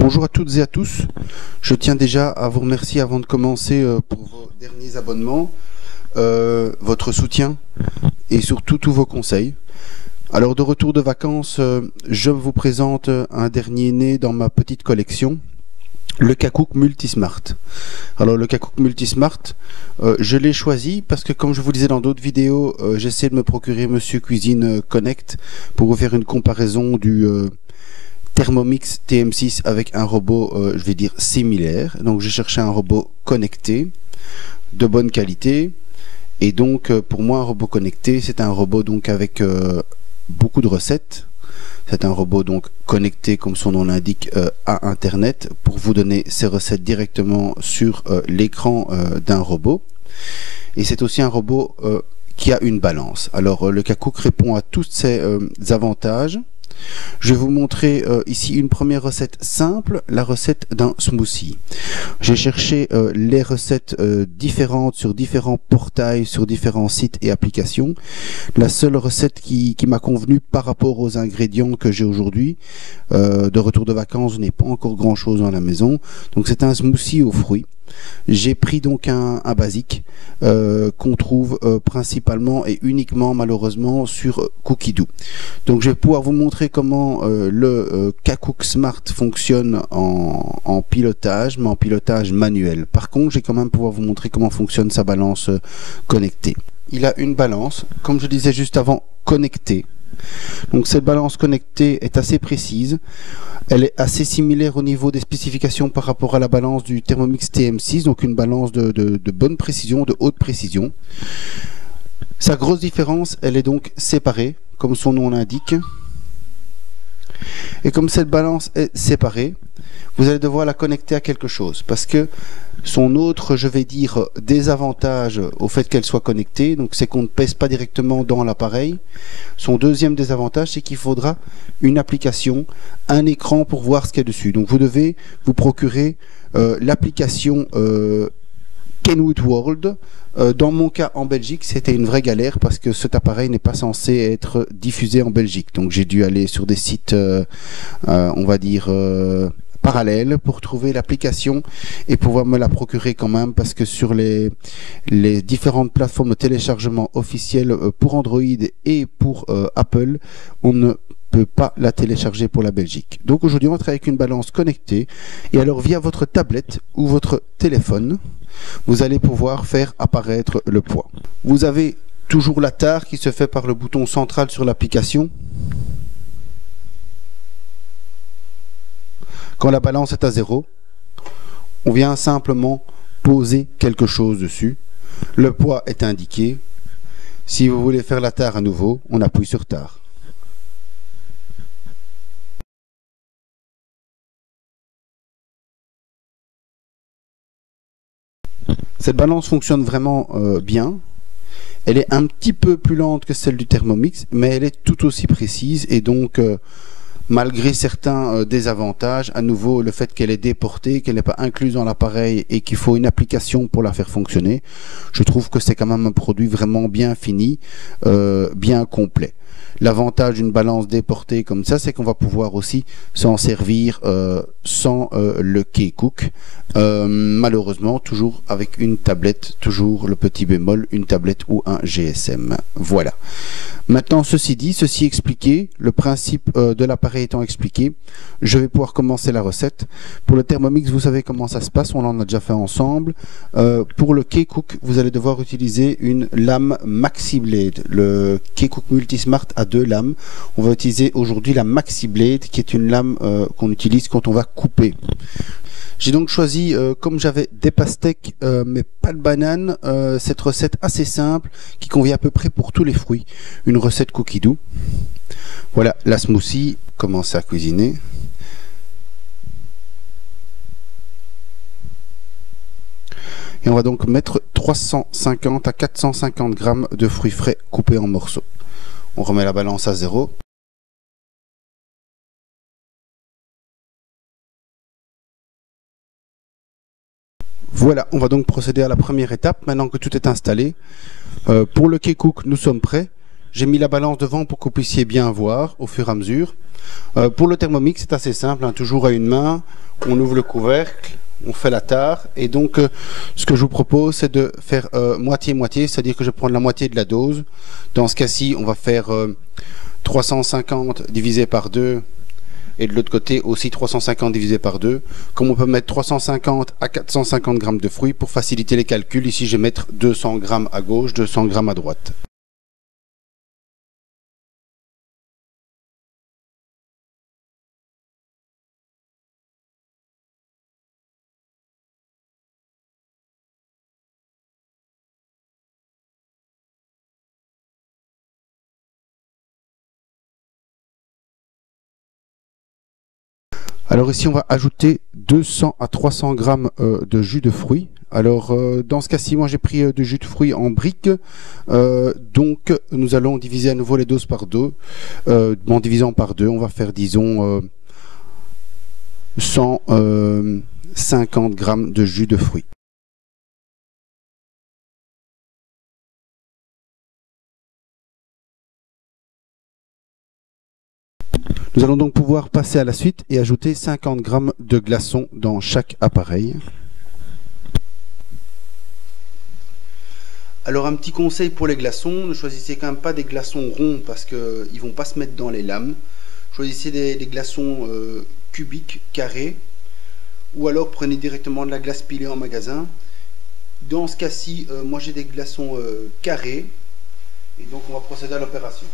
Bonjour à toutes et à tous. Je tiens déjà à vous remercier avant de commencer pour vos derniers abonnements, votre soutien et surtout tous vos conseils. Alors de retour de vacances, je vous présente un dernier né dans ma petite collection, le Kakook Multismart. Alors le Kakook Multismart, je l'ai choisi parce que comme je vous disais dans d'autres vidéos, j'essaie de me procurer Monsieur Cuisine Connect pour vous faire une comparaison du Thermomix TM6 avec un robot, je vais dire similaire. Donc j'ai cherché un robot connecté, de bonne qualité. Et donc pour moi un robot connecté, c'est un robot donc avec beaucoup de recettes. C'est un robot donc connecté, comme son nom l'indique, à Internet pour vous donner ces recettes directement sur l'écran d'un robot. Et c'est aussi un robot qui a une balance. Alors le Kakook répond à tous ces avantages. Je vais vous montrer ici une première recette simple, la recette d'un smoothie. J'ai cherché les recettes différentes sur différents portails, sur différents sites et applications. La seule recette qui m'a convenu par rapport aux ingrédients que j'ai aujourd'hui, de retour de vacances, je n'ai pas encore grand chose dans la maison. Donc c'est un smoothie aux fruits. J'ai pris donc un basique qu'on trouve principalement et uniquement malheureusement sur Cookidoo. Donc je vais pouvoir vous montrer comment le Kakook Smart fonctionne en pilotage, mais en pilotage manuel. Par contre, je vais quand même pouvoir vous montrer comment fonctionne sa balance connectée. Il a une balance, comme je disais juste avant, connectée. Donc cette balance connectée est assez précise. Elle est assez similaire au niveau des spécifications par rapport à la balance du Thermomix TM6, donc une balance de bonne précision, de haute précision. Sa grosse différence, elle est donc séparée, comme son nom l'indique. Et comme cette balance est séparée, vous allez devoir la connecter à quelque chose, parce que son autre, je vais dire, désavantage au fait qu'elle soit connectée, donc c'est qu'on ne pèse pas directement dans l'appareil. Son deuxième désavantage, c'est qu'il faudra une application, un écran pour voir ce qu'il y a dessus. Donc vous devez vous procurer l'application Kenwood World. Dans mon cas en Belgique, c'était une vraie galère parce que cet appareil n'est pas censé être diffusé en Belgique. Donc j'ai dû aller sur des sites, on va dire, parallèles pour trouver l'application et pouvoir me la procurer quand même, parce que sur les différentes plateformes de téléchargement officielles pour Android et pour Apple, on ne peut pas la télécharger pour la Belgique. Donc aujourd'hui on va travailler avec une balance connectée, et alors via votre tablette ou votre téléphone, vous allez pouvoir faire apparaître le poids. Vous avez toujours la tare qui se fait par le bouton central sur l'application. Quand la balance est à 0, on vient simplement poser quelque chose dessus. Le poids est indiqué. Si vous voulez faire la tare à nouveau, on appuie sur tare. Cette balance fonctionne vraiment bien. Elle est un petit peu plus lente que celle du Thermomix, mais elle est tout aussi précise, et donc malgré certains désavantages, à nouveau le fait qu'elle est déportée, qu'elle n'est pas incluse dans l'appareil et qu'il faut une application pour la faire fonctionner, je trouve que c'est quand même un produit vraiment bien fini, bien complet. L'avantage d'une balance déportée comme ça, c'est qu'on va pouvoir aussi s'en servir sans le Kakook. Malheureusement, toujours avec une tablette, toujours le petit bémol, une tablette ou un GSM. Voilà. Maintenant, ceci dit, ceci expliqué, le principe de l'appareil étant expliqué, je vais pouvoir commencer la recette. Pour le Thermomix, vous savez comment ça se passe, on en a déjà fait ensemble. Pour le Kakook, vous allez devoir utiliser une lame Maxi Blade. Le Kakook Multismart a 2 lames. On va utiliser aujourd'hui la Maxi Blade, qui est une lame qu'on utilise quand on va couper. J'ai donc choisi, comme j'avais des pastèques mais pas de banane, cette recette assez simple qui convient à peu près pour tous les fruits. Une recette Cookidoo. Voilà la smoothie, commencez à cuisiner. Et on va donc mettre 350 à 450 grammes de fruits frais coupés en morceaux. On remet la balance à 0. Voilà, on va donc procéder à la première étape, maintenant que tout est installé. Pour le Kakook, nous sommes prêts. J'ai mis la balance devant pour que vous puissiez bien voir au fur et à mesure. Pour le Thermomix, c'est assez simple, hein, toujours à une main. On ouvre le couvercle, on fait la tare. Et donc, ce que je vous propose, c'est de faire moitié-moitié, c'est-à-dire que je vais prendre la moitié de la dose. Dans ce cas-ci, on va faire 350 divisé par 2. Et de l'autre côté aussi 350 divisé par 2. Comme on peut mettre 350 à 450 grammes de fruits, pour faciliter les calculs, ici je vais mettre 200 grammes à gauche, 200 grammes à droite. Alors ici on va ajouter 200 à 300 grammes de jus de fruits. Alors dans ce cas-ci, moi j'ai pris du jus de fruits en briques. Donc nous allons diviser à nouveau les doses par deux. En divisant par deux, on va faire disons 150 grammes de jus de fruits. Nous allons donc pouvoir passer à la suite et ajouter 50 grammes de glaçons dans chaque appareil. Alors un petit conseil pour les glaçons, ne choisissez quand même pas des glaçons ronds parce qu'ils ne vont pas se mettre dans les lames. Choisissez des glaçons cubiques, carrés, ou alors prenez directement de la glace pilée en magasin. Dans ce cas-ci, moi j'ai des glaçons carrés, et donc on va procéder à l'opération.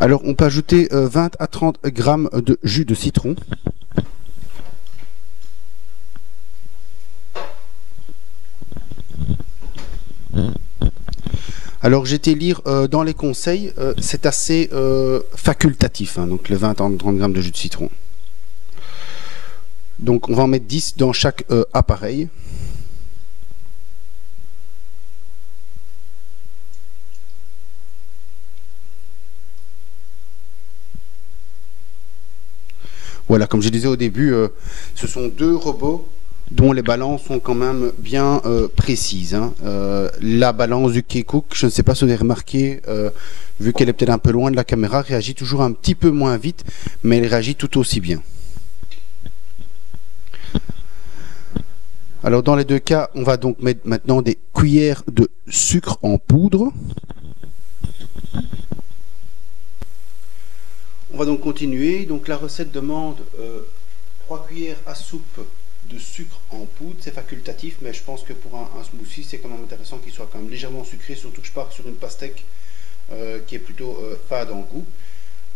Alors on peut ajouter 20 à 30 grammes de jus de citron. Alors j'ai été lire dans les conseils, c'est assez facultatif, hein, donc les 20 à 30 grammes de jus de citron. Donc on va en mettre 10 dans chaque appareil. Voilà, comme je disais au début, ce sont deux robots dont les balances sont quand même bien précises. Hein. La balance du K-Cook, je ne sais pas si vous avez remarqué, vu qu'elle est peut-être un peu loin de la caméra, réagit toujours un petit peu moins vite, mais elle réagit tout aussi bien. Alors dans les deux cas, on va donc mettre maintenant des cuillères de sucre en poudre. On va donc continuer. Donc la recette demande 3 cuillères à soupe de sucre en poudre. C'est facultatif, mais je pense que pour un smoothie, c'est quand même intéressant qu'il soit quand même légèrement sucré, surtout que je pars sur une pastèque qui est plutôt fade en goût.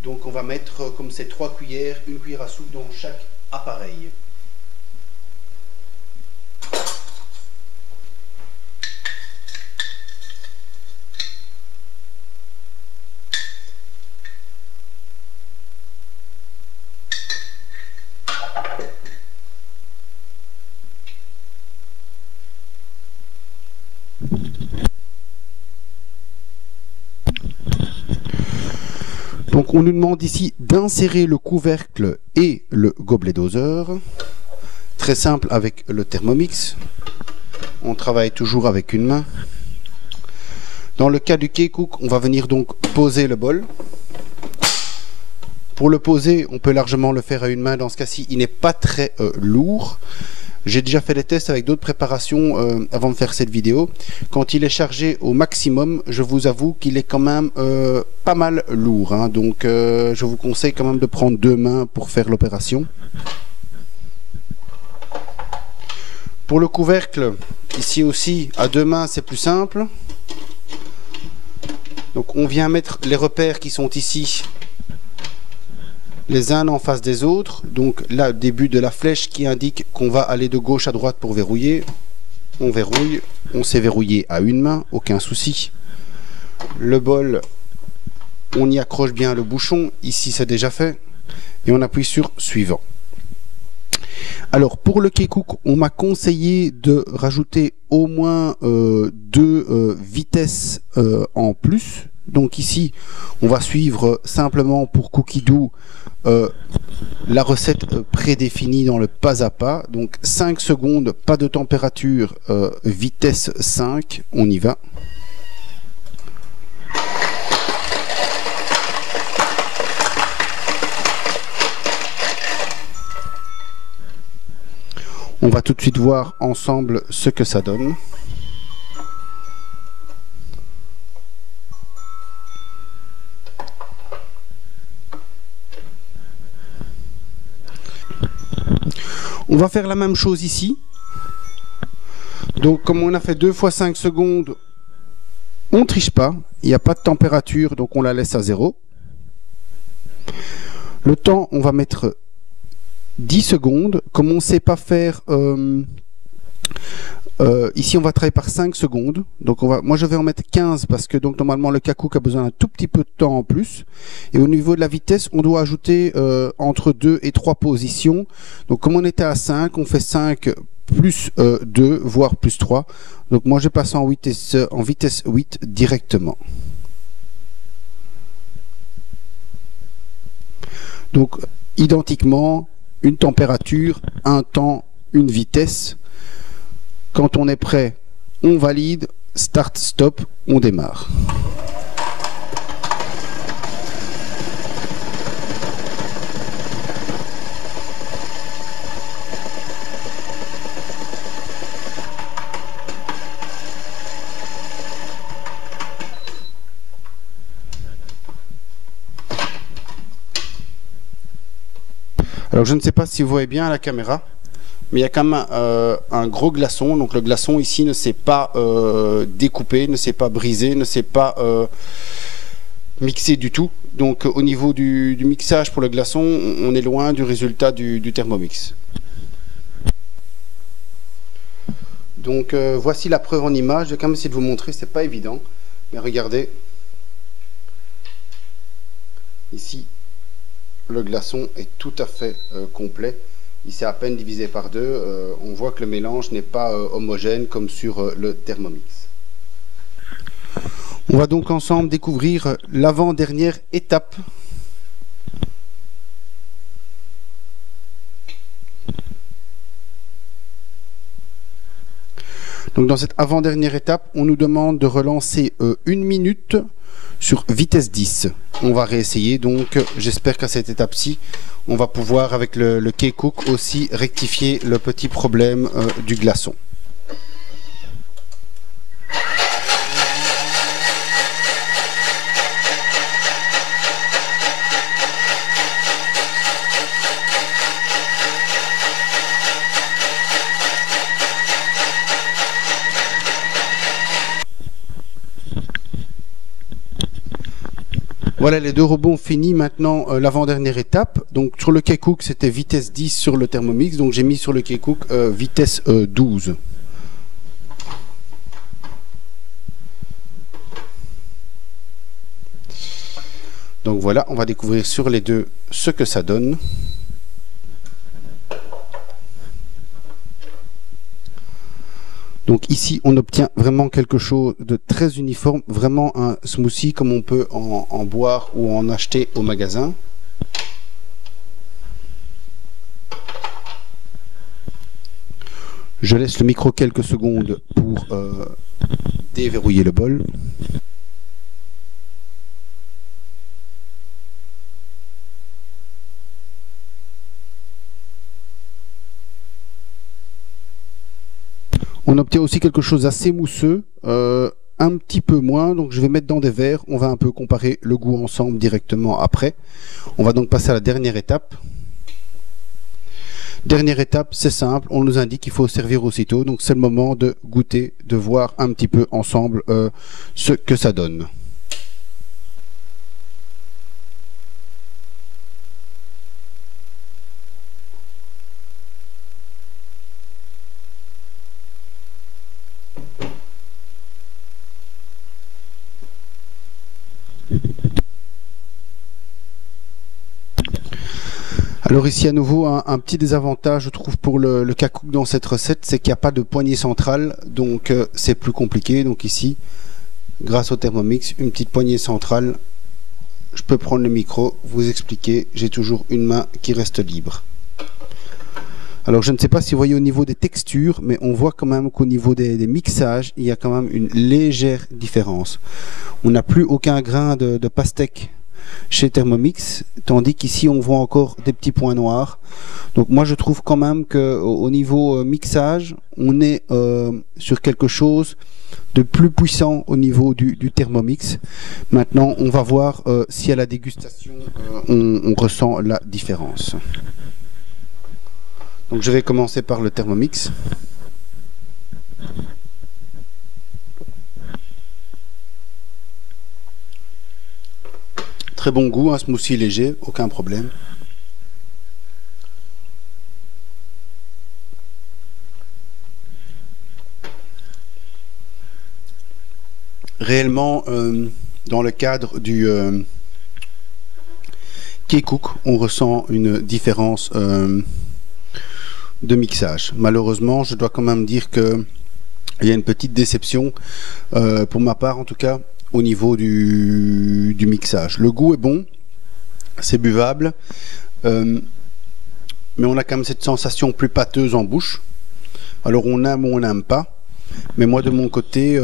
Donc on va mettre, comme c'est 3 cuillères, une cuillère à soupe dans chaque appareil. Donc on nous demande ici d'insérer le couvercle et le gobelet doseur. Très simple avec le Thermomix. On travaille toujours avec une main. Dans le cas du K-Cook, on va venir donc poser le bol. Pour le poser, on peut largement le faire à une main. Dans ce cas-ci, il n'est pas très lourd. J'ai déjà fait des tests avec d'autres préparations avant de faire cette vidéo. Quand il est chargé au maximum, je vous avoue qu'il est quand même pas mal lourd. Hein. Donc je vous conseille quand même de prendre deux mains pour faire l'opération. Pour le couvercle, ici aussi, à deux mains, c'est plus simple. Donc on vient mettre les repères qui sont ici, les uns en face des autres. Donc là, le début de la flèche qui indique qu'on va aller de gauche à droite pour verrouiller. On verrouille, on s'est verrouillé à une main, aucun souci. Le bol, on y accroche bien le bouchon, ici c'est déjà fait. Et on appuie sur suivant. Alors pour le K-Cook, on m'a conseillé de rajouter au moins deux vitesses en plus. Donc ici, on va suivre simplement pour cookie dough la recette prédéfinie dans le pas à pas. Donc 5 secondes, pas de température, vitesse 5, on y va. On va tout de suite voir ensemble ce que ça donne. On va faire la même chose ici. Donc comme on a fait 2 fois 5 secondes, on ne triche pas. Il n'y a pas de température, donc on la laisse à 0. Le temps, on va mettre 10 secondes. Comme on ne sait pas faire... ici, on va travailler par 5 secondes. Donc moi, je vais en mettre 15 parce que donc, normalement, le Kakook a besoin d'un tout petit peu de temps en plus. Et au niveau de la vitesse, on doit ajouter entre 2 et 3 positions. Donc comme on était à 5, on fait 5 plus 2, voire plus 3. Donc moi, je passe en vitesse 8 directement. Donc identiquement, une température, un temps, une vitesse. Quand on est prêt, on valide, start, stop, on démarre. Alors je ne sais pas si vous voyez bien à la caméra, mais il y a quand même un gros glaçon. Donc le glaçon ici ne s'est pas découpé, ne s'est pas brisé, ne s'est pas mixé du tout. Donc au niveau du mixage pour le glaçon, on est loin du résultat du Thermomix. Donc voici la preuve en image. Je vais quand même essayer de vous montrer, c'est pas évident. Mais regardez, ici, le glaçon est tout à fait complet. Il s'est à peine divisé par 2. On voit que le mélange n'est pas homogène comme sur le Thermomix. On va donc ensemble découvrir l'avant-dernière étape. Donc dans cette avant-dernière étape, on nous demande de relancer 1 minute sur vitesse 10. On va réessayer, donc j'espère qu'à cette étape-ci, on va pouvoir avec le Kakook aussi rectifier le petit problème du glaçon. Voilà, les 2 robots ont fini. Maintenant l'avant-dernière étape. Donc sur le Kakook, c'était vitesse 10 sur le Thermomix. Donc j'ai mis sur le Kakook vitesse 12. Donc voilà, on va découvrir sur les deux ce que ça donne. Donc ici, on obtient vraiment quelque chose de très uniforme, vraiment un smoothie comme on peut en boire ou en acheter au magasin. Je laisse le micro quelques secondes pour déverrouiller le bol. On obtient aussi quelque chose d'assez mousseux, un petit peu moins, donc je vais mettre dans des verres. On va un peu comparer le goût ensemble directement après. On va donc passer à la dernière étape. Dernière étape, c'est simple, on nous indique qu'il faut servir aussitôt, donc c'est le moment de goûter, de voir un petit peu ensemble ce que ça donne. Alors ici à nouveau un petit désavantage je trouve pour le Kakook dans cette recette, c'est qu'il n'y a pas de poignée centrale, donc c'est plus compliqué. Donc ici grâce au Thermomix, une petite poignée centrale. Je peux prendre le micro, vous expliquer, j'ai toujours une main qui reste libre. Alors je ne sais pas si vous voyez au niveau des textures, mais on voit quand même qu'au niveau des mixages, il y a quand même une légère différence. On n'a plus aucun grain de pastèque chez Thermomix, tandis qu'ici on voit encore des petits points noirs. Donc moi je trouve quand même qu'au niveau mixage, on est sur quelque chose de plus puissant au niveau du Thermomix. Maintenant on va voir si à la dégustation on ressent la différence. Donc je vais commencer par le Thermomix. Très bon goût, un smoothie léger, aucun problème. Réellement, dans le cadre du K-Cook, on ressent une différence de mixage. Malheureusement, je dois quand même dire que il y a une petite déception, pour ma part en tout cas, au niveau du mixage. Le goût est bon, c'est buvable, mais on a quand même cette sensation plus pâteuse en bouche. Alors on aime ou on n'aime pas, mais moi de mon côté,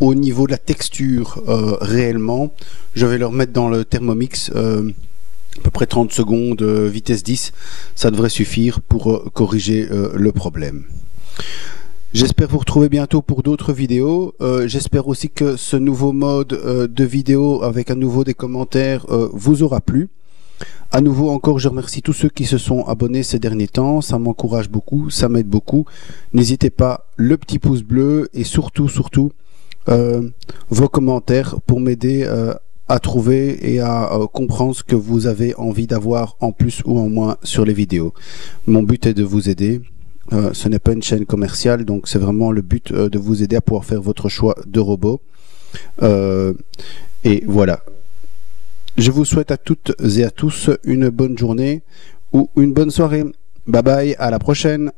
au niveau de la texture, réellement, je vais le remettre dans le Thermomix, à peu près 30 secondes, vitesse 10, ça devrait suffire pour corriger le problème. J'espère vous retrouver bientôt pour d'autres vidéos. J'espère aussi que ce nouveau mode de vidéo avec à nouveau des commentaires vous aura plu. À nouveau encore, je remercie tous ceux qui se sont abonnés ces derniers temps. Ça m'encourage beaucoup, ça m'aide beaucoup. N'hésitez pas, le petit pouce bleu et surtout vos commentaires pour m'aider à trouver et à comprendre ce que vous avez envie d'avoir en plus ou en moins sur les vidéos. Mon but est de vous aider. Ce n'est pas une chaîne commerciale, donc c'est vraiment le but de vous aider à pouvoir faire votre choix de robot. Et voilà. Je vous souhaite à toutes et à tous une bonne journée ou une bonne soirée. Bye bye, à la prochaine.